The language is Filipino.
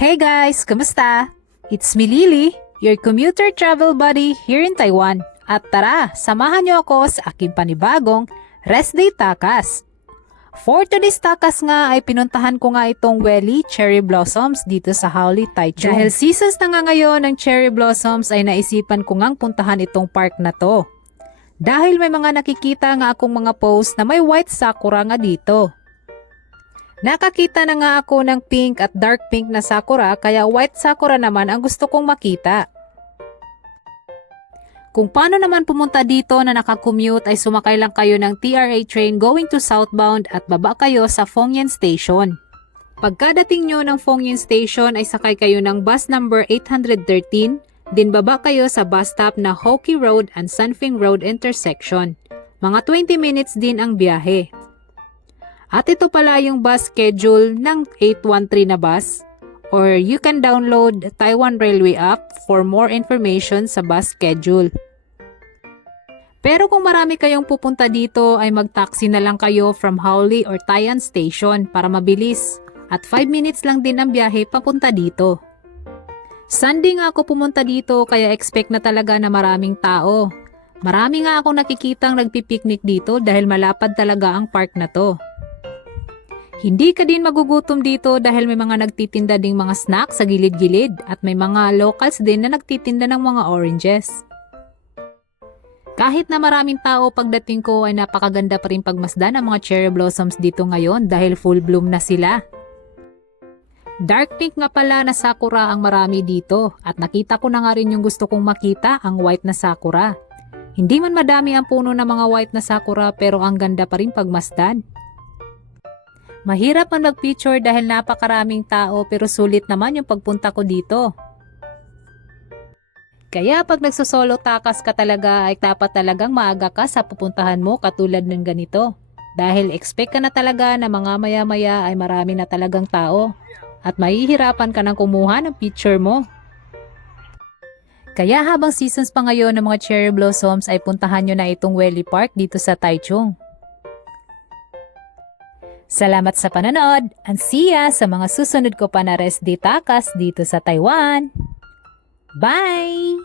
Hey guys! Kamusta? It's me Lily, your commuter travel buddy here in Taiwan. At tara, samahan niyo ako sa aking panibagong Rest Day Takas. For today's takas nga ay pinuntahan ko nga itong Welly Cherry Blossoms dito sa Howley, Taichung. Dahil seasons na nga ngayon ng cherry blossoms ay naisipan ko ngang puntahan itong park na to. Dahil may mga nakikita nga akong mga post na may white sakura nga dito. Nakakita na nga ako ng pink at dark pink na sakura kaya white sakura naman ang gusto kong makita. Kung paano naman pumunta dito na nakakommute ay sumakay lang kayo ng TRA train going to southbound at baba kayo sa Fengyan Station. Pagkadating nyo ng Fengyan Station ay sakay kayo ng bus number 813, din baba kayo sa bus stop na Hoki Road and Sanfeng Road intersection. Mga 20 minutes din ang biyahe. At ito pala yung bus schedule ng 813 na bus, or you can download Taiwan Railway app for more information sa bus schedule. Pero kung marami kayong pupunta dito ay mag-taxi na lang kayo from Howley or Tayan Station para mabilis at 5 minutes lang din ang biyahe papunta dito. Sunday nga ako pumunta dito kaya expect na talaga na maraming tao. Marami nga akong nakikitang nagpipiknik dito dahil malapad talaga ang park na to. Hindi ka din magugutom dito dahil may mga nagtitinda ding mga snacks sa gilid-gilid at may mga locals din na nagtitinda ng mga oranges. Kahit na maraming tao pagdating ko ay napakaganda pa rin pagmasdan ang mga cherry blossoms dito ngayon dahil full bloom na sila. Dark pink nga pala na sakura ang marami dito at nakita ko na nga rin yung gusto kong makita, ang white na sakura. Hindi man madami ang puno ng mga white na sakura pero ang ganda pa rin pagmasdan. Mahirap man mag-picture dahil napakaraming tao pero sulit naman yung pagpunta ko dito. Kaya pag nagsosolo takas ka talaga ay dapat talagang maaga ka sa pupuntahan mo katulad ng ganito. Dahil expect ka na talaga na mga maya-maya ay marami na talagang tao at mahihirapan ka ng kumuha ng picture mo. Kaya habang seasons pa ngayon ng mga cherry blossoms ay puntahan nyo na itong Welly Park dito sa Taichung. Salamat sa panonood and see ya sa mga susunod ko pa na Rest Day Takas dito sa Taiwan. Bye!